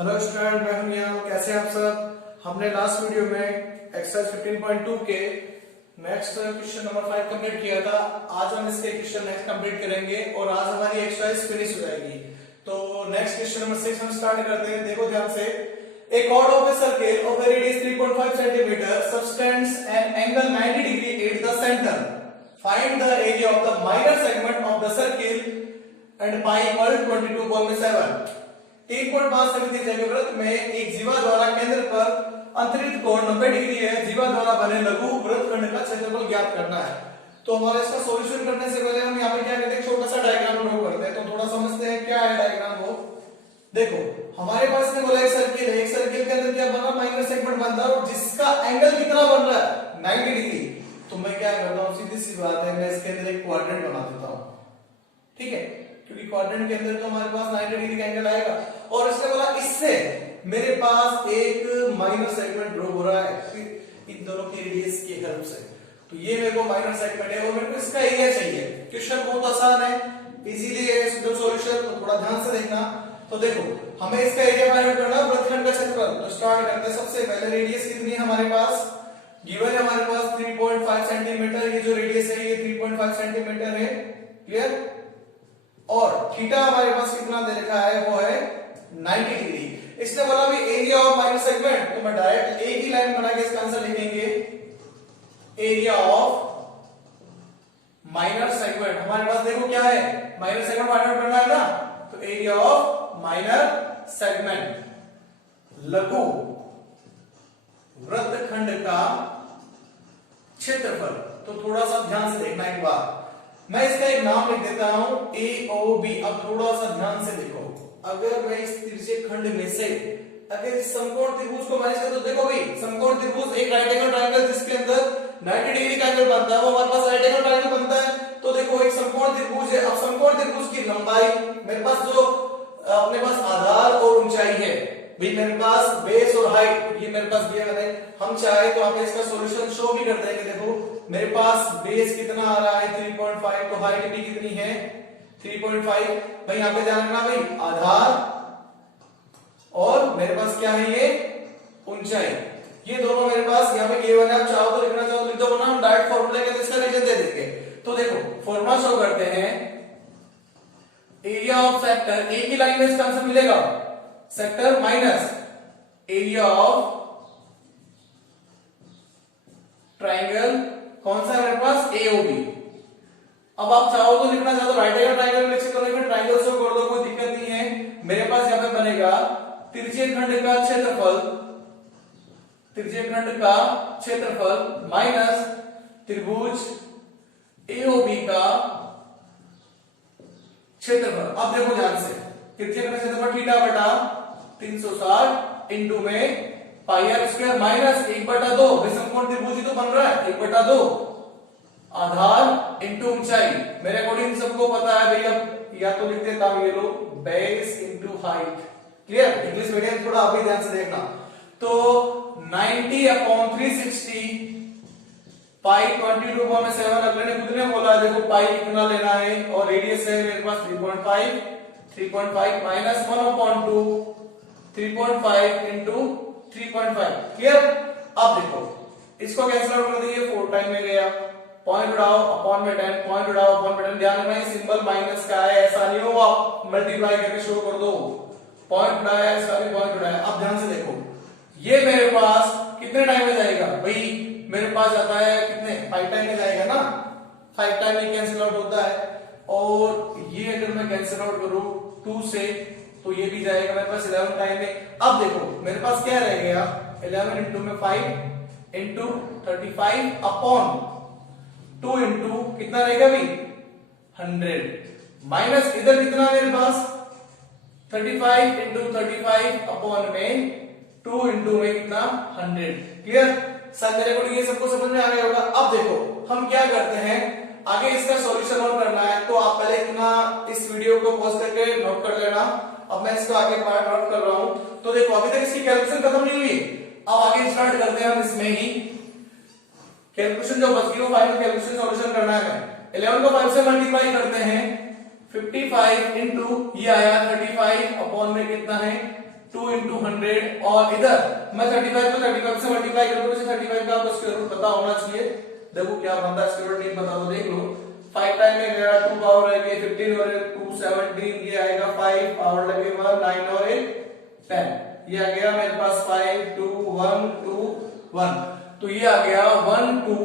Hello student, मैं हूं निहाल। कैसे हैं आप सब। हमने लास्ट वीडियो में एक्सरसाइज 15.2 के नेक्स्ट क्वेश्चन नंबर 5 कंप्लीट किया था। आज हम इसके क्वेश्चन नेक्स्ट कंप्लीट करेंगे और आज हमारी एक्सरसाइज फिनिश हो जाएगी। तो नेक्स्ट क्वेश्चन नंबर 6 हम स्टार्ट करते हैं। देखो ध्यान से। A chord of a circle of a radius 3.5 cm subtends an angle 90 degree at the center. Find the area of the minor segment of the circle and pi equal 22.7. 3.5 semi जगह वृत्त में एक जीवा द्वारा केंद्र पर अंतरित कोण 90 डिग्री है। जीवा द्वारा बने लघु वृत्तखंड का क्षेत्रफल ज्ञात करना है। तो हमारा इसका सॉल्यूशन करने से पहले हम यहाँ पे क्या करते हैं, छोटा सा डायग्राम ड्रॉ करते हैं। तो थोड़ा समझते हैं क्या है डायग्राम वो। देखो हमारे पास में बोला एक सर्किल है। एक सर्किल के अंदर क्या बन रहा है, माइनर सेगमेंट बन रहा है और जिसका एंगल कितना बन रहा है 90 डिग्री। तो मैं क्या करता हूँ, सीधी सी बात है, मैं इसके अंदर एक क्वाड्रेंट बना देता हूँ। ठीक है, क्योंकि क्वाड्रेंट के अंदर तो हमारे पास 90 डिग्री का एंगल आएगा। और इसने बोला इससे मेरे पास एक माइनर सेगमेंट ड्रॉ हो रहा है इन दोनों की रेडियस की हेल्प से। तो ये मेरे को माइनर सेगमेंट है और मेरे को इसका एरिया चाहिए। क्वेश्चन बहुत आसान है, इजीली है इसका सॉल्यूशन। तो थोड़ा ध्यान से देखना। तो देखो हमें इसका एरिया फाइंड आउट करना है, वृत्तखंड का क्षेत्रफल। तो स्टार्ट करते हैं। सबसे पहले रेडियस कितनी है हमारे पास, गिवन है हमारे पास 3.5 सेंटीमीटर। ये जो रेडियस है ये 3.5 सेंटीमीटर है। क्लियर। और थीटा हमारे पास कितना दे रखा है, वो है 90 डिग्री। इसने बोला भी एरिया ऑफ माइनर सेगमेंट। तो मैं डायरेक्ट एक ही लाइन बना के इसका आंसर लिखेंगे, एरिया ऑफ माइनर सेगमेंट। हमारे पास देखो क्या है, माइनर सेगमेंट फाइंड आउट करना है ना। तो एरिया ऑफ माइनर सेगमेंट लघु वृत्तखंड का क्षेत्रफल। तो थोड़ा सा ध्यान से देखना एक बार। मैं इसका एक नाम लिख देता हूं AOB। अब थोड़ा सा ध्यान से देखो। अगर मैं इस तिरछे खंड में से अगर इस समकोण त्रिभुज को मैनेज कर, तो देखो भाई समकोण त्रिभुज एक राइट एंगल ट्रायंगल जिसके अंदर 90 डिग्री का एंगल बनता है, वो हमारे पास राइट एंगल ट्रायंगल बनता है। तो देखो एक समकोण त्रिभुज है। अब समकोण त्रिभुज की लंबाई मेरे पास जो अपने पास आधार और ऊंचाई है, भी मेरे पास बेस और हाइट ये मेरे पास दिया गया है। हम चाहे तो आप इसका सॉल्यूशन शो भी कर देंगे। देखो मेरे पास बेस कितना आ रहा है 3.5, तो हाइट भी कितनी है 3.5। भाई यहाँ पे ध्यान रखना भाई, आधार और मेरे पास क्या है ये ऊंचाई। ये दोनों मेरे पास यहाँ पे गिवन है। आप चाहो तो लिखना चाहो लिख दो, वरना हम डायरेक्ट फॉर्मूला के इसका रीजन दे देंगे। तो देखो फॉर्मूला शो करते हैं, एरिया ऑफ सेक्टर। एक ही लाइन में इसका आंसर मिलेगा, sector minus area of triangle. कौन सा है मेरे पास, AOB। अब आप चाहो तो लिखना चाहो तो राइट एंगल ट्राइंगल में लिख सकते हो, लेकिन ट्राइंगल से कर दो, कोई दिक्कत नहीं है। मेरे पास यहां पे बनेगा तिरछे खंड का क्षेत्रफल, तिरछे खंड का क्षेत्रफल माइनस त्रिभुज AOB का क्षेत्रफल। अब देखो ध्यान से, तिरछे खंड का क्षेत्रफल थीटा बटा 360 इंटू में पाई आर स्क्वायर माइनस 1/2। समकोण त्रिभुज ही तो बन रहा है, 1/2 आधार इंटू ऊंचाई। मेरे अकॉर्डिंग सबको पता है भैया, या तो लिख देता हूं ये लो, base into height. Clear. English medium थोड़ा अभी ध्यान से देखना। तो 90/360 पाई 22.7। अगले ने खुद ने बोला देखो पाई कितना लेना है और रेडियस है मेरे पास 3.5 माइनस 1/2 3.5 इंटू 3.5। क्लियर। अब देखो इसको कैंसिल आउट कर दीजिए, 4 टाइम में गया, पॉइंट उड़ाओ अपॉन में 10, पॉइंट उड़ाओ अपॉन में 10। ध्यान रखना ये सिंबल माइनस का है, ऐसा नहीं हो आप मल्टीप्लाई करके शो कर दो। पॉइंट उड़ाया, इसका भी पॉइंट उड़ाया। अब ध्यान से देखो ये मेरे पास कितने टाइम में जाएगा भाई, मेरे पास आता है कितने 5 टाइम में जाएगा ना। 5 टाइम में कैंसिल आउट होता है। और ये अगर मैं कैंसिल आउट करूं 2 से, तो ये भी जाएगा मेरे पास 11 टाइम में। अब देखो मेरे पास क्या रह गया, 11 इंटू में 5 इंटू 35 अपॉन 2 इंटू कितना रहेगा भाई 100 माइनस इधर कितना मेरे पास 35 इंटू 35 अपॉन में 2 इंटू में कितना 100। क्लियर। सर मेरे को ये सबको समझ में आ गया होगा। अब देखो हम क्या करते हैं, आगे इसका सॉल्यूशन और करना है। तो आप पहले इतना इस वीडियो को पॉज करके नोट कर लेना। अब मैं इसको आगे पार्ट आउट कर रहा हूं। तो देखो अभी तक इसकी कैलकुलेशन खत्म नहीं हुई, अब आगे स्टार्ट करते हैं हम इसमें ही। कैलकुलेशन जो बच गई वो फाइनल कैलकुलेशन सॉल्यूशन करना है। 11 को 5 से मल्टीप्लाई करते हैं, 55 इंटू ये आया 35 अपॉन में कितना है 2 into 100 और इधर मैं 35 को 35 से मल्टीप्लाई कर दूं, 35 का आपको स्क्वायर रूट पता होना चाहिए। देखो क्या बनता है, स्क्वायर रूट नहीं पता तो देख लो। 5 टाइम में गया 2 पावर है 15 और 2 17, ये आएगा 5 पावर लगेगा 9 और 10, ये आ गया मेरे पास 5 2 1 2 1, तो ये आ गया 1 2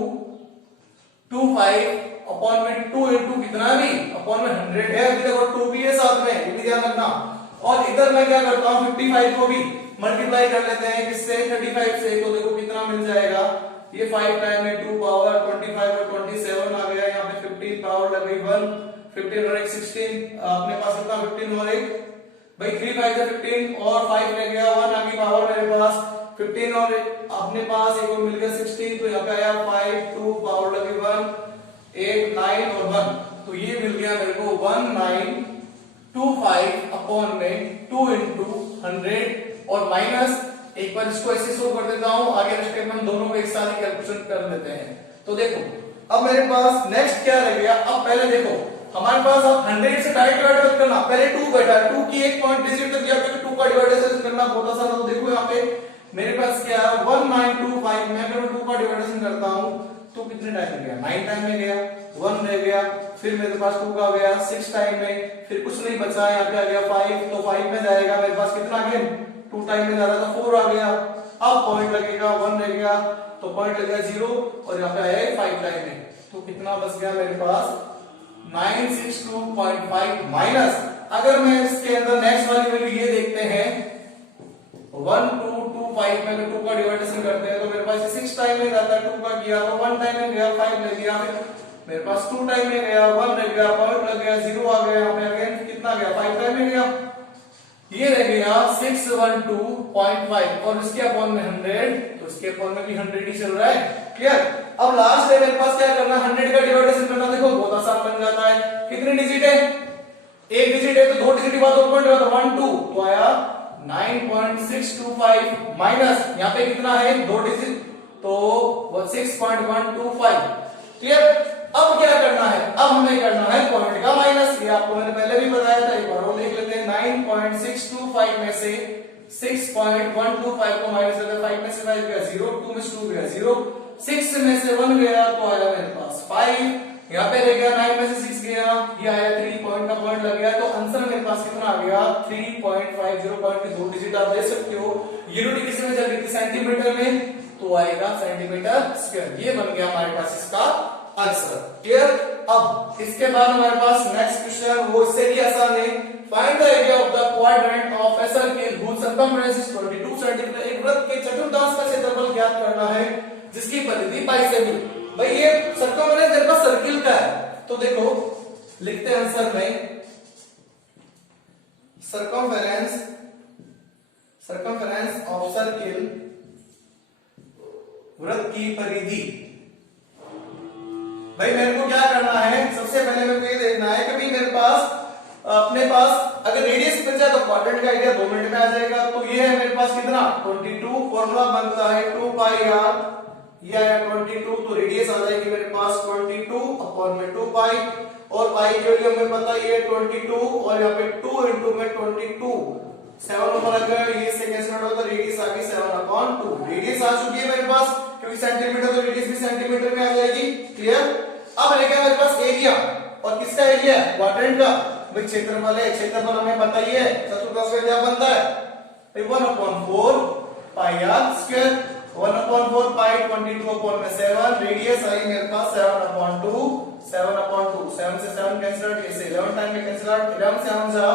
2 5 अपॉन में 2 into कितना भी अपॉन में 100 है, अभी देखो 2 भी है साथ में, ये भी ध्यान रखना। और इधर मैं क्या करता हूँ 55 को भी मल्टीप्लाई कर लेते हैं किससे 35 से, तो देखो कितना मिल जाएगा, ये 5 टाइम में 2 पावर 25 और 27 आ गया, यहाँ पे 15 पावर लग गई 1, 15 और 1 16, अपने पास कितना 15 और 1 भाई 3 5 से 15 और 5 ले गया 1 आगे पावर मेरे पास 15 और अपने पास एक और मिल गया 16, तो यहाँ पे आया 5 2 पावर लगी 1 8 9 और 1, तो ये मिल गया मेरे को 1925 अपॉन में 2 into 100 और माइनस, एक बार इसको ऐसे शो कर देता हूं, आगे स्टेप में हम दोनों को एक साथ ही कैलकुलेशन कर लेते हैं। तो देखो अब मेरे पास नेक्स्ट क्या रह गया, अब पहले देखो हमारे पास अब 100 से डायरेक्ट डिवाइड करना, पहले 2 बैठा है, 2 की एक पॉइंट डिजिट तक दिया, फिर 2 का डिवाइडेशन करना बहुत आसान है। तो देखो यहाँ पे मेरे पास क्या है 1925, मैं अगर 2 का डिवाइडेशन करता हूं तो कितने टाइम में गया 9 टाइम में गया, 1 रह गया, फिर मेरे पास 2 का गया 6 टाइम में, फिर कुछ नहीं बचा, यहाँ पे आ गया 5, तो 5 में जाएगा मेरे पास कितना अगेन 2 टाइम में जा रहा था 4 आ गया, अब पॉइंट लगेगा 1 रह गया, तो पॉइंट लगेगा 0 और यहाँ पे आया 5 टाइम में, तो कितना बच गया मेरे पास 962.5 माइनस, अगर मैं इसके अंदर नेक्स्ट वाली वैल्यू ये देखते हैं 1225 में 2 का डिवाइडेशन करते हैं तो मेरे पास 6 टाइम में जाता है, 2 का किया तो 1 टाइम में गया 5 ले गया, मेरे पास 2 टाइम में गया 1 रह गया, पॉइंट लग गया 0 आ गया, यहाँ पे अगेन कितना गया 5 टाइम में गया, ये रह गया 612.5 और इसके अपॉन में 100, तो इसके अपॉन में भी 100 ही चल रहा है, क्लियर। अब लास्ट है मेरे पास क्या करना 100 का डिवाइडेशन करना, देखो बहुत आसान बन जाता है, कितने डिजिट है, एक डिजिट है तो 2 डिजिट के बाद 2 पॉइंट होगा 1 2, तो आया 9.625 माइनस यहाँ पे कितना है 2 डिजिट तो 6.125, क्लियर। अब क्या करना है, अब हमें करना है पॉइंट का माइनस, ये आपको मैंने पहले भी बताया था, एक बार वो देख लेते हैं। 9.625 में से 6.125 को माइनस करते हैं, 5 में से 5 गया 0, 2 में से 2 गया 0, 6 में से 1 गया तो आया मेरे पास 5, यहाँ पे रह गया 9 में से 6 गया, ये आया 3 पॉइंट का पॉइंट लग गया, तो आंसर मेरे पास कितना आ गया 3.50, पॉइंट के 2 डिजिट आप दे सकते हो, यूनिट किस में चल रही थी सेंटीमीटर में, तो आएगा सेंटीमीटर स्क्वायर, ये बन गया हमारे पास इसका आंसर, क्लियर। अब इसके बाद हमारे पास नेक्स्ट क्वेश्चन वो इससे भी आसान है, find the area of the quadrant of a circle whose circumference is 22 centimetre, एक वृत्त के चतुर्थांश का क्षेत्रफल ज्ञात करना है जिसकी परिधि 22 सेंटीमीटर, भाई ये सर्कमफेरेंस मेरे पास सर्किल का है, तो देखो लिखते हैं आंसर में सर्कमफेरेंस ऑफ सर्किल, वृत्त की परिधि। भाई मेरे को क्या करना है, सबसे पहले मेरे को ये देखना है कि मेरे पास अपने पास अगर रेडियस बच जाए तो क्वाड्रेंट का एरिया 2 मिनट में आ जाएगा, तो ये है मेरे पास कितना 22, फॉर्मूला बनता है 2 पाई r, ये आया 22, तो रेडियस आ जाएगी मेरे पास 22 अपॉन में 2 पाई, और पाई की वैल्यू हमें पता है 22 और यहाँ पे 2 into में 22 7 ऊपर अगर ये से कैंसिल आउट होता है, रेडियस आ गई 7/2, रेडियस आ चुकी है मेरे पास, क्योंकि सेंटीमीटर तो रेडियस भी सेंटीमीटर में आ जाएगी, क्लियर। अब रहेगा मेरे पास एरिया, और किसका एरिया क्वाड्रेंट का, भाई क्षेत्रफल है, क्षेत्रफल हमें पता ही है, चतुर्थांश का क्या बनता है 1/4 पाई r स्क्वायर, 1/4 पाई 22 अपॉन में 7, रेडियस आई मेरे पास 7/2, 7/2, 7 से 7 कैंसिल आउट, कैसे 11 टाइम में कैंसिल आउट, 11 से 7 जा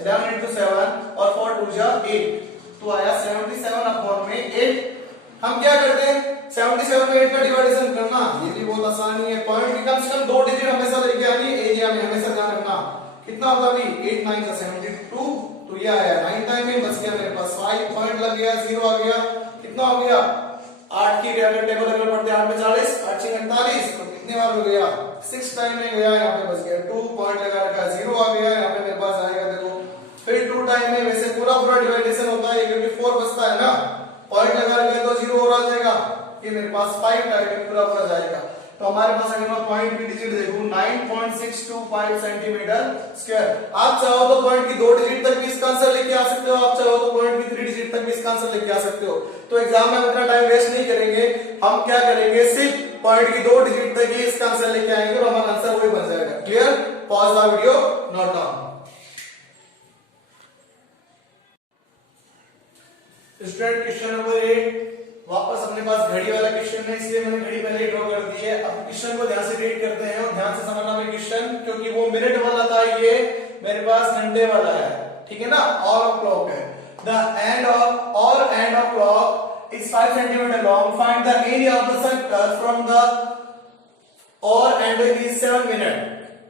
11 into 7 और 4 2 जा 8, तो आया 77 अपॉन में 8। हम क्या करते हैं 77 में 8 का डिवाइडेशन करना, ये भी बहुत आसान है, पॉइंट की कम से कम 2 डिजिट हमेशा लेके आनी है, एरिया में हमेशा ध्यान रखना, कितना होगा भी 8 9 का 72, तो ये आया 9 टाइम में, बच गया मेरे पास 5, पॉइंट लग गया 0 आ गया, कितना हो गया 8 की अगर टेबल अगर पढ़ते 8 में 40, 8 से 48, तो कितने बार हो गया 6 टाइम में गया, यहाँ पे बच गया 2, पॉइंट लगा रखा 0 आ गया, यहाँ पे मेरे पास आएगा देखो, फिर 2 टाइम में वैसे पूरा डिवाइडेशन होता है क्योंकि 4 बचता है ना, पॉइंट लगा रखा तो 0 और आ जाएगा, ये मेरे पास 5 टाइम में पूरा जाएगा, तो हमारे पास अगर मैं पॉइंट की डिजिट देखूं 9.625 सेंटीमीटर स्क्वायर। आप चाहो तो पॉइंट की 2 डिजिट तक भी इसका आंसर लेके आ सकते हो, आप चाहो तो पॉइंट की 3 डिजिट तक भी इसका आंसर लेके आ सकते हो। तो एग्जाम में इतना टाइम वेस्ट नहीं करेंगे, हम क्या करेंगे सिर्फ पॉइंट की 2 डिजिट तक ही इसका आंसर लेके आएंगे और हमारा आंसर वही बन जाएगा। Clear? Pause the video, note down. Student question number 8 वापस अपने पास घड़ी वाला क्वेश्चन है, इसलिए मैंने घड़ी पहले ड्रॉ कर दी है। अब क्वेश्चन को ध्यान से रीड करते हैं और ध्यान से समझना है क्वेश्चन, क्योंकि वो मिनट वाला था, ये मेरे पास घंटे वाला है, ठीक है ना। ऑल ऑफ क्लॉक है। The end of clock is 5 centimetre long, find the area of the circle from the और एंड इज 7 मिनट।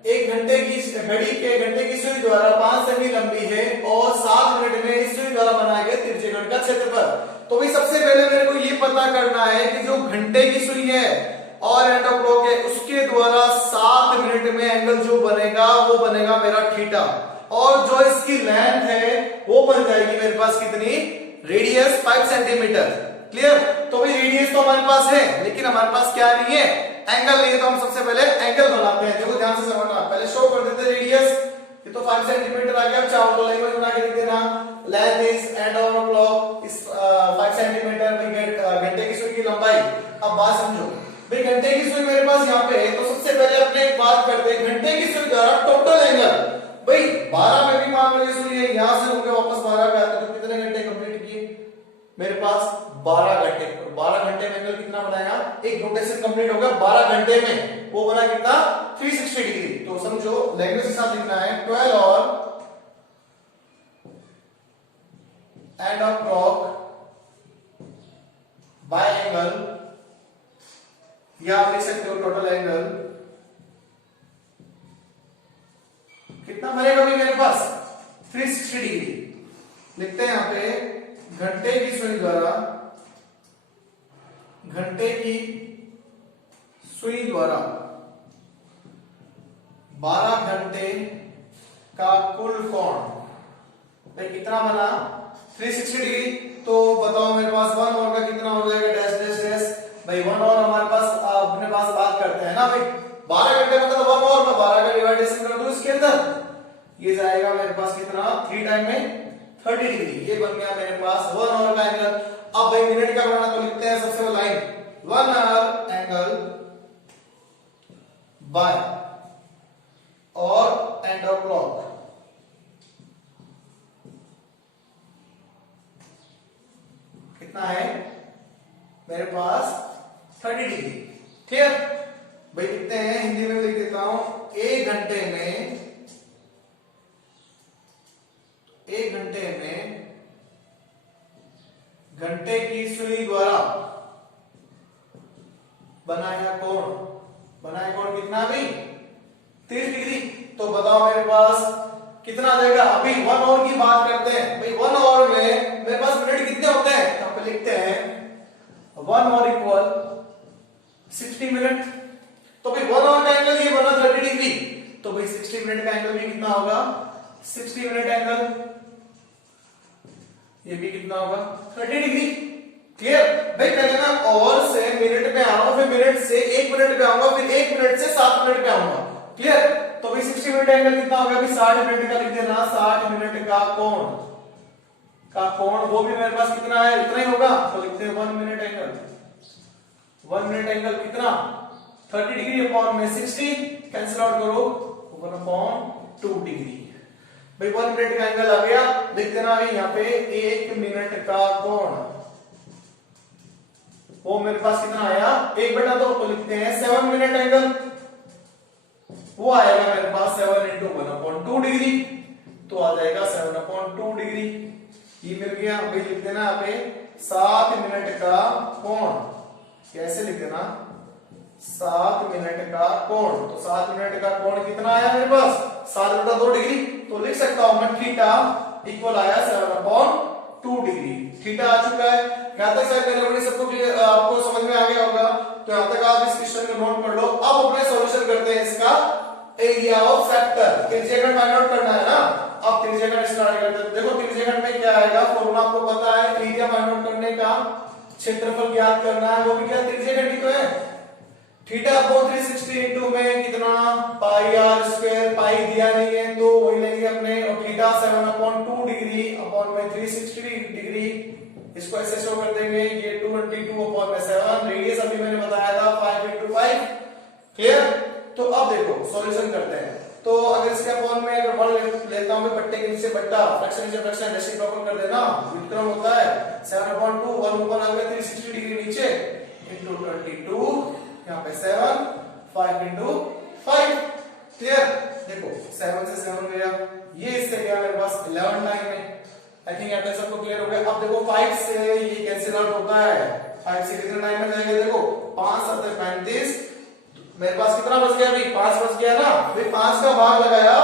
एक घंटे की घड़ी के घंटे की सुई द्वारा 5 सेमी लंबी है और 7 मिनट में इस सुई द्वारा बनाए गए त्रिज्यीय का क्षेत्रफल। तो भाई सबसे पहले मेरे को ये पता करना है कि जो घंटे की सुई है और एंड ऑफ क्लॉक है उसके द्वारा 7 मिनट में एंगल जो बनेगा वो बनेगा मेरा थीटा, और जो इसकी लेंथ है वो बन जाएगी मेरे पास कितनी, रेडियस 5 सेंटीमीटर। क्लियर? तो भाई रेडियस तो हमारे पास है लेकिन हमारे पास क्या नहीं है, एंगल नहीं है। तो हम सबसे पहले एंगल बनाते हैं। देखो ध्यान से समझना, पहले शो कर देते रेडियस, ये तो 5 सेंटीमीटर आ गया। चाहो तो लैंग्वेज बना के लिख देना, length is end of clock is 5 centimetre, घंटे की सुई की लंबाई। अब बात समझो भाई, घंटे की सुई मेरे पास यहाँ पे है, तो सबसे पहले अपने एक बात करते हैं, घंटे की सुई द्वारा टोटल एंगल। भाई 12 में भी मान लो सुई है, यहां से होकर वापस 12 पे आते तो कितने घंटे कंप्लीट किए, मेरे पास 12 घंटे। 12 घंटे में एंगल कितना बनाया, एक रोटेशन कंप्लीट हो गया 12 घंटे में, वो बना कितना 360 डिग्री। तो समझो लैंग्वेज के साथ लिखना है 12 और end of clock bye angle, या आप लिख सकते हो टोटल एंगल कितना बनेगा भाई मेरे पास 360 डिग्री। लिखते हैं यहां पे घंटे की सुई द्वारा, घंटे की सुई द्वारा 12 घंटे का कुल कोण भाई कितना बना 360 डिग्री। तो बताओ मेरे पास 1 और का कितना हो जाएगा, डैश डैश डैश। भाई 1 और हमारे पास अपने पास बात करते हैं ना भाई, 12 घंटे मतलब 1 और मैं 12 का डिवाइडेशन कर दूं इसके अंदर, ये जाएगा मेरे पास कितना 3 टाइम में 30 डिग्री। ये बन गया मेरे पास 1 और का एंगल। अब भाई मिनट का बनाना, तो लिखते हैं सबसे पहले लाइन 1 आवर एंगल बाय और एंड ऑफ क्लॉक कितना है मेरे पास 30 डिग्री। क्लियर? भाई लिखते हैं, हिंदी में लिख देता हूं, एक घंटे में घंटे की सुई द्वारा बनाया कोण कितना भी 30 डिग्री। तो बताओ मेरे पास कितना आ जाएगा। अभी 1 आवर की बात करते हैं भाई, 1 आवर में मेरे पास मिनट कितने होते हैं, तो आप लिखते हैं 1 आवर इक्वल 60 मिनट। तो भाई 1 आवर का एंगल ये बना 30 डिग्री, तो भाई 60 मिनट का एंगल भी कितना होगा 60 मिनट एंगल, ये भी कितना होगा 30 डिग्री। क्लियर? भाई पहले मैं और से मिनट पे आ रहा हूं, फिर मिनट से 1 मिनट पे आऊंगा, फिर 1 मिनट से 7 मिनट पे आऊंगा। क्लियर? तो भाई 60 मिनट एंगल कितना होगा, अभी 60 मिनट का लिख देना, 60 मिनट का कोण वो भी मेरे पास कितना है, इतना ही होगा। तो लिखते हैं 1 मिनट एंगल, 1 मिनट एंगल कितना 30 डिग्री अपॉन में 60, कैंसिल आउट करो 1/2 डिग्री। भाई 1 मिनट का एंगल आ गया, लिख देना भाई यहाँ पे 1 मिनट का कोण, वो मेरे पास कितना आया 1/2, तो लिखते हैं 7 मिनट एंगल, वो आएगा मेरे पास 7 × 1/2 डिग्री, तो आ जाएगा 7/2 डिग्री। ये मिल गया। भाई लिख देना यहाँ पे 7 मिनट का कोण, कैसे लिख देना 7 मिनट का कोण, तो 7 मिनट का कोण कितना आया मेरे पास 7/2 डिग्री। तो लिख सकता हूं मैं थीटा इक्वल आया 7/2 डिग्री। थीटा आ चुका है। यहां तक शायद मेरे बड़ी सबको आपको समझ में आ गया होगा, तो यहां तक आप इस क्वेश्चन को नोट कर लो। अब अपने सॉल्यूशन करते हैं इसका एरिया ऑफ सेक्टर, त्रिज्यीय फाइंड आउट करना है ना। अब त्रिज्यीय स्टार्ट करते हैं। देखो त्रिज्यीय में क्या आएगा, फॉर्मूला आपको पता है, एरिया फाइंड आउट करने का क्षेत्रफल ज्ञात करना है, वो भी क्या त्रिज्यीय ही तो है। थीटा अपॉन 360 इंटू में कितना पाई आर स्क्वायर, पाई दिया नहीं है तो वही लेंगे अपने, और थीटा 7/2 डिग्री अपॉन में 360 डिग्री, इसको ऐसे शो कर देंगे, ये 2/7, रेडियस अभी मैंने बताया था 5/5। क्लियर? तो अब देखो सॉल्यूशन करते हैं। तो अगर इसके अपॉन में अगर 1 लेता हूं मैं, पट्टे के नीचे बट्टा, फ्रैक्शन नीचे फ्रैक्शन, रेसिप्रोकल कर देना, व्युत्क्रम होता है 7/2, 1 ऊपर आ गया 360 डिग्री नीचे इनटू 22, यहाँ पे 7, 5 इंटू 5। क्लियर? देखो 7 से 7 गया, ये इससे गया मेरे पास 11 टाइम में। आई थिंक यहाँ पे सबको क्लियर हो गया। अब देखो 5 से ये कैंसिल आउट होता है, 5 से कितने टाइम में जाएगा, देखो 5 7 35, मेरे पास कितना बच गया भाई, 5 बच गया ना, फिर 5 का भाग लगाया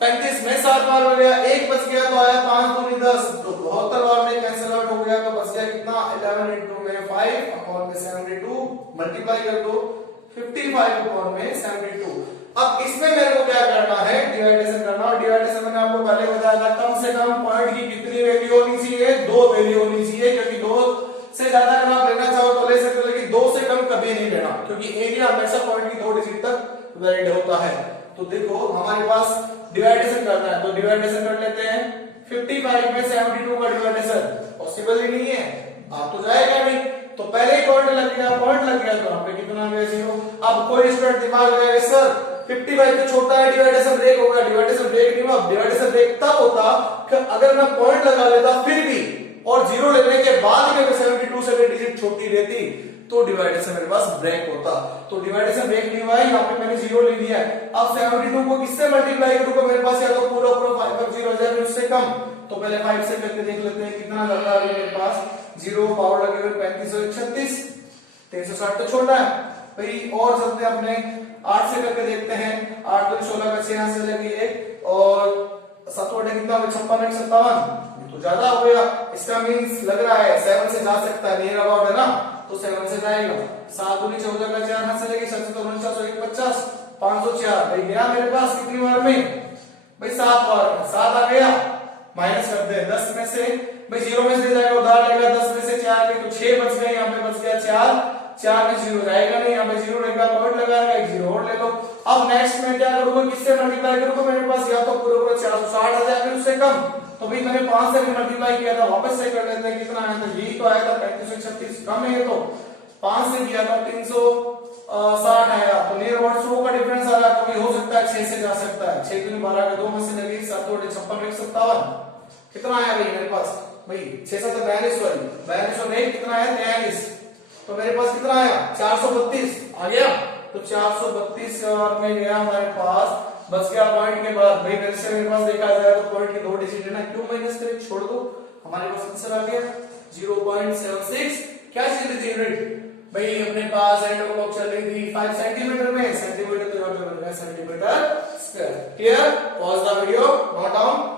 35 में, 7 बार हो गया, 1 बच गया तो आया 5 दूनी 10, तो 72 बार में कैंसिल आउट हो गया, तो बच गया कितना 11 इंटू में 5 अपॉन में 72, मल्टीप्लाई कर दो 55 अपॉन में 72। अब इसमें मेरे को क्या करना है, डिवाइडेशन करना, और डिवाइडेशन मैंने आपको पहले बताया था कम से कम पॉइंट की कितनी वैल्यू होनी चाहिए, 2 वैल्यू होनी चाहिए, क्योंकि 2 से ज्यादा अगर आप लेना चाहो तो ले सकते हो, लेकिन 2 से कम कभी नहीं लेना, क्योंकि एरिया हमेशा पॉइंट की 2 डिजिट तक वैलिड होता है। तो देखो हमारे पास डिवाइडेशन करना है, तो डिवाइडेशन कर लेते हैं। 55 में 72 का डिवाइडेशन पॉसिबल ही नहीं है, आप तो जाएगा नहीं, तो पहले ही पॉइंट लग गया, तो यहाँ पे कितना आ गया 0। अब कोई स्टूडेंट दिमाग लगाएगा सर 55 से छोटा है, डिवाइडेशन ब्रेक होगा, डिवाइडेशन ब्रेक नहीं हुआ। डिवाइडेशन ब्रेक तब होता कि अगर मैं पॉइंट लगा लेता फिर भी, और 0 लेने के बाद भी अगर 72 से डिजिट छोटी रहती तो डिवाइडेशन मेरे पास ब्रेक होता। तो डिवाइडेशन ब्रेक नहीं हुआ है, यहाँ पे मैंने 0 ले लिया है। अब 72 को किससे मल्टीप्लाई करूंगा, मेरे पास या तो पूरा 5 पर 0 हो जाए, उससे कम, तो पहले 5 से करके देख लेते हैं कितना लगता है मेरे पास। 0 पावर लगे हुए 35 और 36, 360 तो छोटा है भाई, और चलते हैं अपने 8 से करके देखते हैं। 8 तो 16 का 6 यहाँ से लगी 1, और 7 बटे कितना 56 57, तो ज्यादा हो गया। इसका मींस लग रहा है 7 से जा सकता है, नियर अबाउट है ना, तो 7 से जाएगा। 7 दूनी 14 का 4 यहाँ से लगी 7 तो 49 504 भाई गया मेरे पास कितनी बार में भाई, 7 बार में 7 आ गया। माइनस कर दे 10 में से भाई, 0 में से जाएगा उधार लेगा, 10 में से 4 गए तो 6 बच गए, यहाँ पे बच गया 4 में 0 जाएगा नहीं, यहाँ पे 0 रहेगा, पॉइंट लगाएगा, एक 0 और ले लो। अब नेक्स्ट में क्या करूंगा, किससे मल्टीप्लाई करूंगा, मेरे पास या तो पूरा 460 आ जाएगा, उससे कम, तो भाई मैंने 5 से मल्टीप्लाई किया था, वापस से कर लेते हैं, कितना आया था, यही तो आया था 35 36, कम है तो 5 से किया था 360 आया, तो नियर अबाउट 100 का डिफरेंस आ रहा है, तो ये हो सकता है 6 से जा सकता है। 6 दूनी 12 का 2 में से लगी 7 2 56 57, कितना आया भाई मेरे पास भाई 6 7 42 और 1 कितना आया 43, तो मेरे पास कितना आया 432 आ गया, तो 432 में गया हमारे पास, बच गया पॉइंट के बाद भाई, वैसे से मेरे पास देखा जाए तो पॉइंट के 2 डिजिट है ना, क्यों माइनस करें, छोड़ दो, हमारे पास आंसर आ गया 0.76। क्या चीज थी यूनिट भाई, अपने पास एंड क्लॉक चल रही थी 5 सेंटीमीटर में, सेंटीमीटर तो यहाँ पे बन गया centimetre square. Clear? Pause the video, note down.